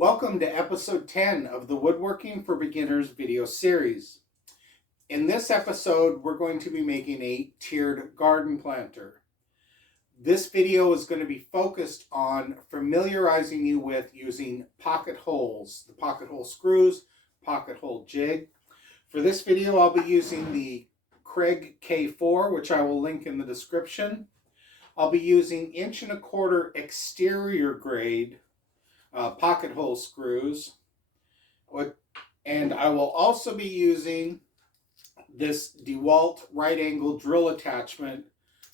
Welcome to episode 10 of the Woodworking for Beginners video series. In this episode, we're going to be making a tiered garden planter. This video is going to be focused on familiarizing you with using pocket holes, the pocket hole screws, pocket hole jig. For this video, I'll be using the Kreg K4, which I will link in the description. I'll be using 1¼ inch exterior grade pocket hole screws, and I will also be using this DeWalt right angle drill attachment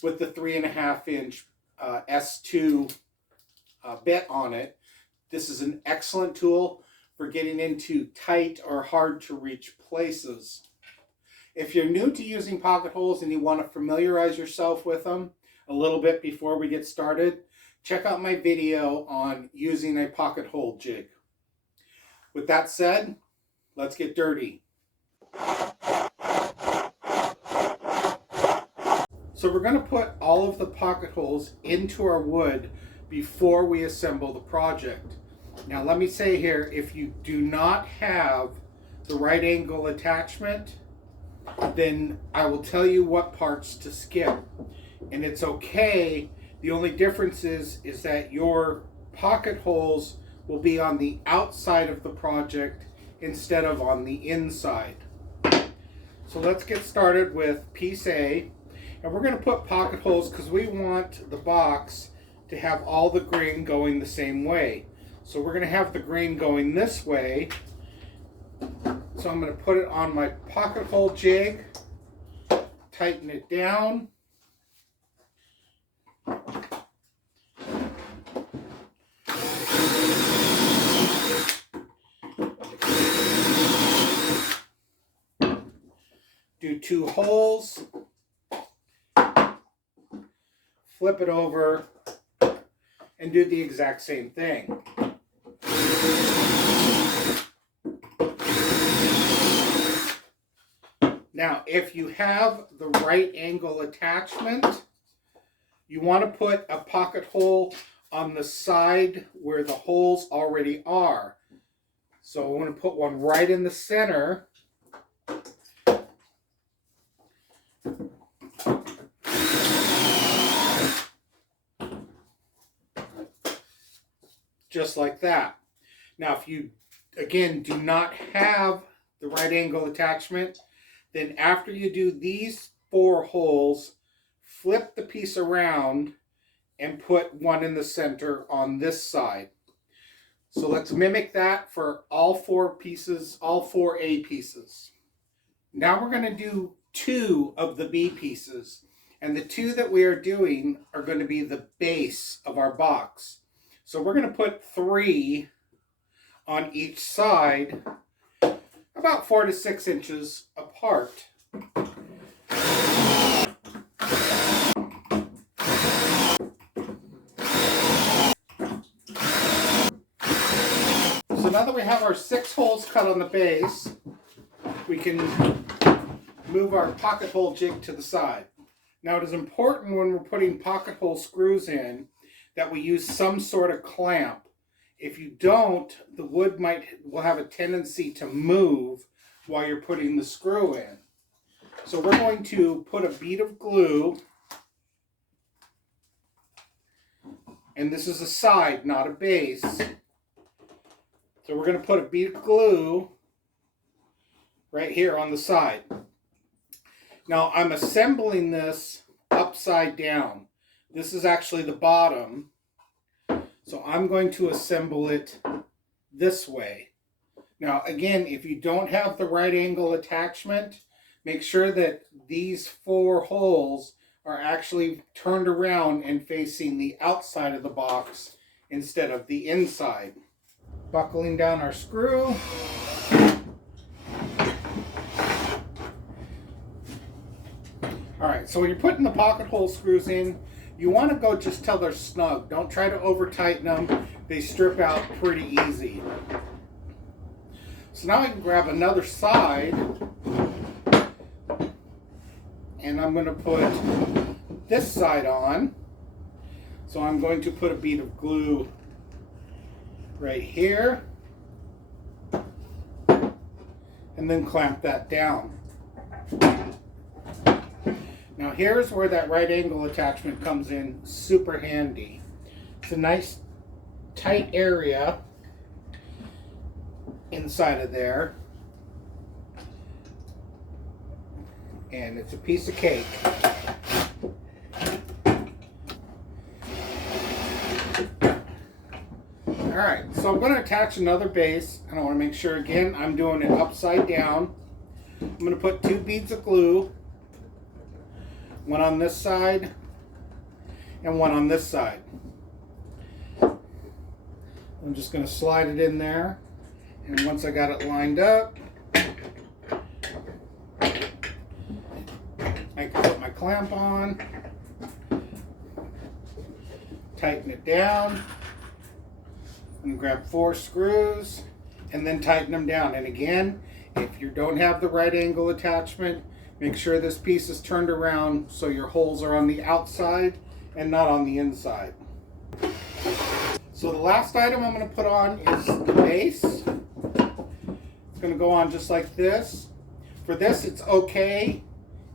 with the 3½ inch S2 bit on it. This is an excellent tool for getting into tight or hard to reach places. If you're new to using pocket holes and you want to familiarize yourself with them a little bit before we get started, check out my video on using a pocket hole jig. With that said, let's get dirty. So we're going to put all of the pocket holes into our wood before we assemble the project. Now let me say here, if you do not have the right angle attachment, then I will tell you what parts to skip. And it's okay. The only difference is that your pocket holes will be on the outside of the project instead of on the inside. So let's get started with piece A. And we're going to put pocket holes because we want the box to have all the grain going the same way. So we're going to have the grain going this way. So I'm going to put it on my pocket hole jig, tighten it down. Do 2 holes, flip it over, and do the exact same thing. Now, if you have the right angle attachment, you want to put a pocket hole on the side where the holes already are. So I want to put one right in the center. Just like that. Now, if you, again, do not have the right angle attachment, then after you do these 4 holes, flip the piece around and put one in the center on this side. So let's mimic that for all 4 pieces, all 4 A pieces. Now we're going to do 2 of the B pieces. And the 2 that we are doing are going to be the base of our box. So we're going to put 3 on each side, about 4 to 6 inches apart. So now that we have our 6 holes cut on the base, we can move our pocket hole jig to the side. Now it is important when we're putting pocket hole screws in that we use some sort of clamp. If you don't, the wood will have a tendency to move while you're putting the screw in. So we're going to put a bead of glue, and this is a side, not a base. So we're going to put a bead of glue right here on the side. Now I'm assembling this upside down. This is actually the bottom. So I'm going to assemble it this way. Now again, if you don't have the right angle attachment, make sure that these 4 holes are actually turned around and facing the outside of the box instead of the inside. Buckling down our screw. Alright, so when you're putting the pocket hole screws in, you want to go just till they're snug. Don't try to over tighten them. They strip out pretty easy. So now I can grab another side, and I'm going to put this side on. So I'm going to put a bead of glue right here. and then clamp that down. Now here's where that right angle attachment comes in super handy. It's a nice tight area inside of there, and it's a piece of cake. Alright, so I'm going to attach another base, and I want to make sure again I'm doing it upside down. I'm going to put 2 beads of glue, one on this side and one on this side. I'm just going to slide it in there, and once I got it lined up, I can put my clamp on, tighten it down, and grab 4 screws and then tighten them down. And again, if you don't have the right angle attachment, make sure this piece is turned around so your holes are on the outside and not on the inside. So the last item I'm going to put on is the base. It's going to go on just like this. For this, it's okay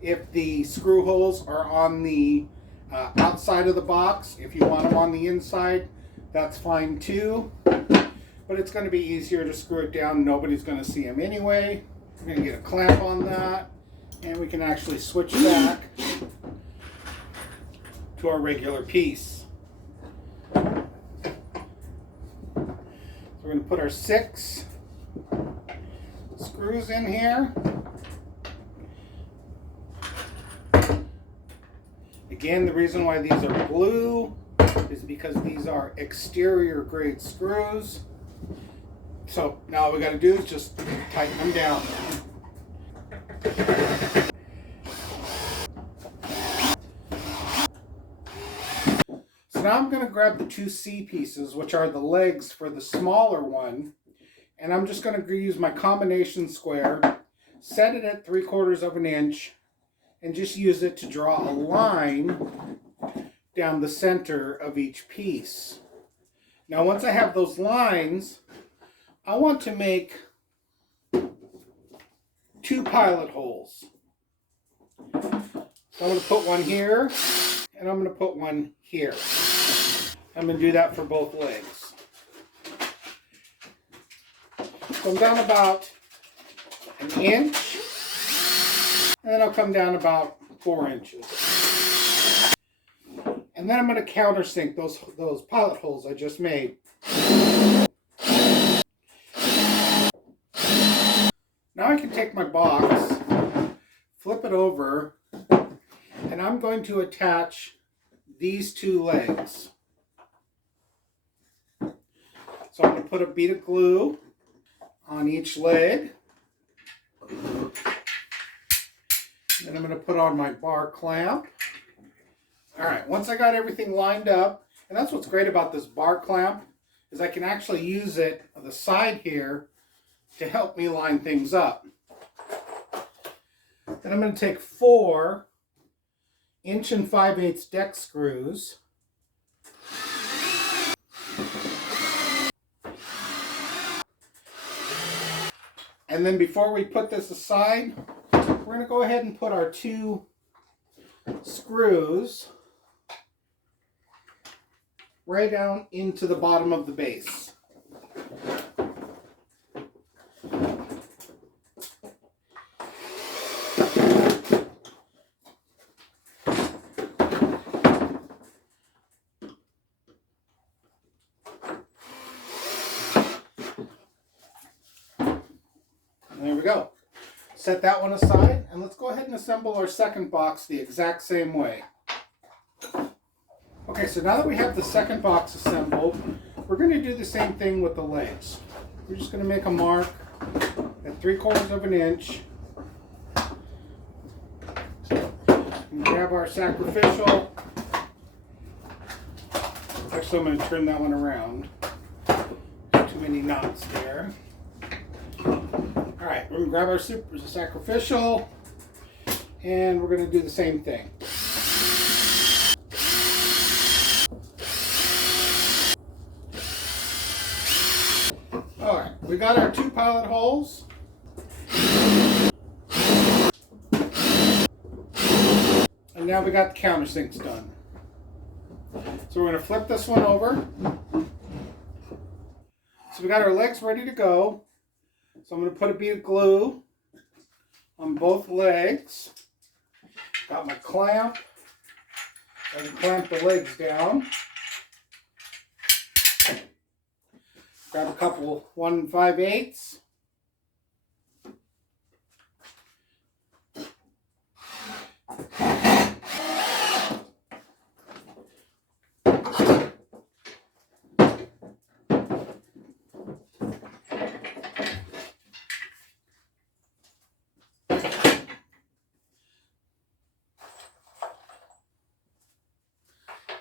if the screw holes are on the outside of the box. If you want them on the inside, that's fine too. But it's going to be easier to screw it down. Nobody's going to see them anyway. We're going to get a clamp on that, and we can actually switch back to our regular piece. So we're going to put our 6 screws in here. Again, the reason why these are blue is because these are exterior grade screws. So now all we got to do is just tighten them down. So now I'm going to grab the 2 C pieces, which are the legs for the smaller one, and I'm just going to use my combination square, set it at 3/4 of an inch, and just use it to draw a line down the center of each piece. Now once I have those lines, I want to make 2 pilot holes. So I'm going to put one here, and I'm going to put one here. I'm going to do that for both legs. So I'm down about an inch, and then I'll come down about 4 inches. And then I'm going to countersink those pilot holes I just made. Now I can take my box, flip it over, and I'm going to attach these 2 legs. So I'm going to put a bead of glue on each leg. And then I'm going to put on my bar clamp. Alright, once I got everything lined up, and that's what's great about this bar clamp, is I can actually use it on the side here to help me line things up. Then I'm going to take 4 1 5/8 deck screws. And then before we put this aside, we're going to go ahead and put our 2 screws right down into the bottom of the base. There we go. Set that one aside, and let's go ahead and assemble our second box the exact same way. Okay, so now that we have the second box assembled, we're going to do the same thing with the legs. We're just going to make a mark at 3/4 of an inch. And grab our sacrificial. Actually, I'm going to turn that one around. Too many knots there. Alright, we're going to grab our sacrificial, and we're going to do the same thing. Alright, we got our 2 pilot holes. And now we got the countersinks done. So we're going to flip this one over. So we got our legs ready to go. So I'm going to put a bead of glue on both legs. Got my clamp. I can clamp the legs down. Grab a couple 1 5/8.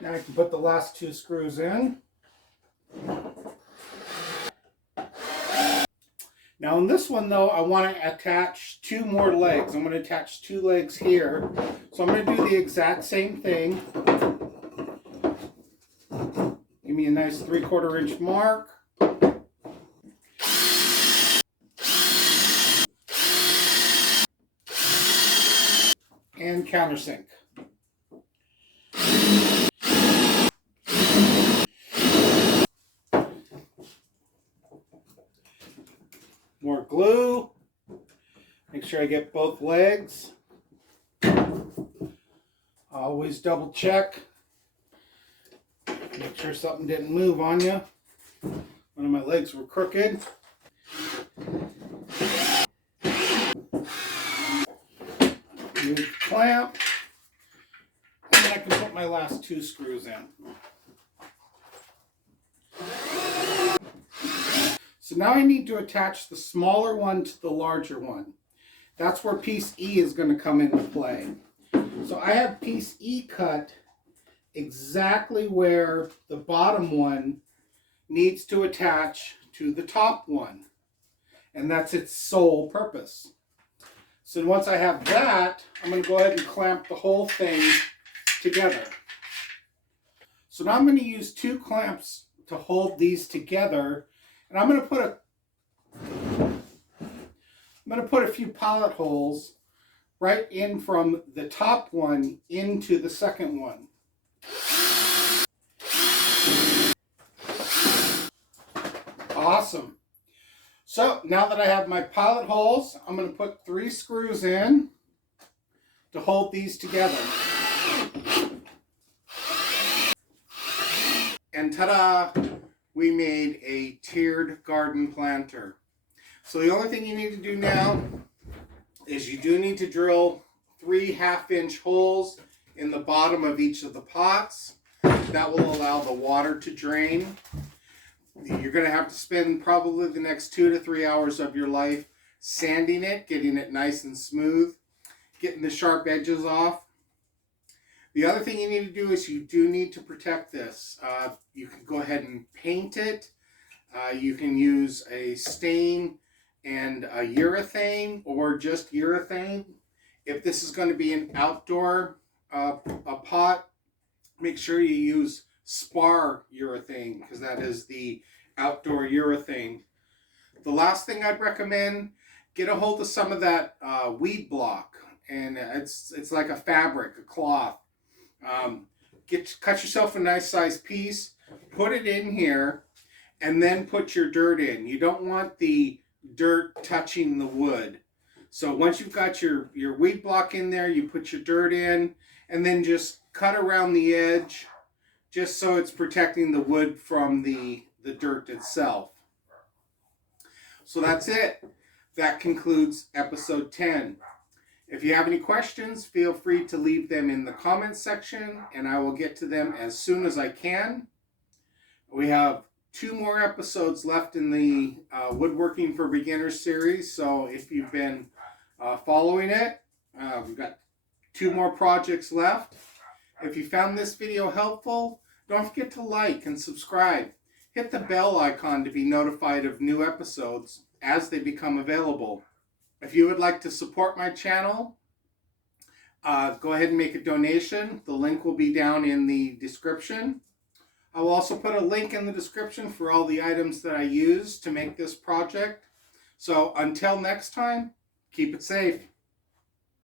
Now I can put the last 2 screws in. Now in this one though, I want to attach 2 more legs. I'm going to attach 2 legs here. So I'm going to do the exact same thing. Give me a nice 3/4 inch mark. And countersink. More glue. Make sure I get both legs. Always double check. Make sure something didn't move on you. One of my legs were crooked. Move the clamp. And then I can put my last 2 screws in. So now I need to attach the smaller one to the larger one. That's where piece E is going to come into play. So I have piece E cut exactly where the bottom one needs to attach to the top one. And that's its sole purpose. So once I have that, I'm going to go ahead and clamp the whole thing together. So now I'm going to use 2 clamps to hold these together. And I'm going to put a few pilot holes right in from the top one into the second one. Awesome. So now that I have my pilot holes, I'm going to put 3 screws in to hold these together. And ta-da! We made a tiered garden planter. So the only thing you need to do now is you do need to drill 3 1/2-inch holes in the bottom of each of the pots. That will allow the water to drain. You're going to have to spend probably the next 2 to 3 hours of your life sanding it, getting it nice and smooth, getting the sharp edges off. The other thing you need to do is you do need to protect this. You can go ahead and paint it. You can use a stain and a urethane or just urethane. If this is going to be an outdoor a pot, make sure you use spar urethane because that is the outdoor urethane. The last thing I'd recommend, get a hold of some of that weed block, and it's like a fabric, a cloth. Cut yourself a nice sized piece, put it in here, and then put your dirt in. You don't want the dirt touching the wood. So once you've got your weed block in there, you put your dirt in, and then just cut around the edge, just so it's protecting the wood from the dirt itself. So that's it. That concludes episode 10. If you have any questions, feel free to leave them in the comments section, and I will get to them as soon as I can. We have 2 more episodes left in the Woodworking for Beginners series, so if you've been following it, we've got 2 more projects left. If you found this video helpful, don't forget to like and subscribe. Hit the bell icon to be notified of new episodes as they become available. If you would like to support my channel, go ahead and make a donation. The link will be down in the description. I will also put a link in the description for all the items that I use to make this project. So until next time, keep it safe.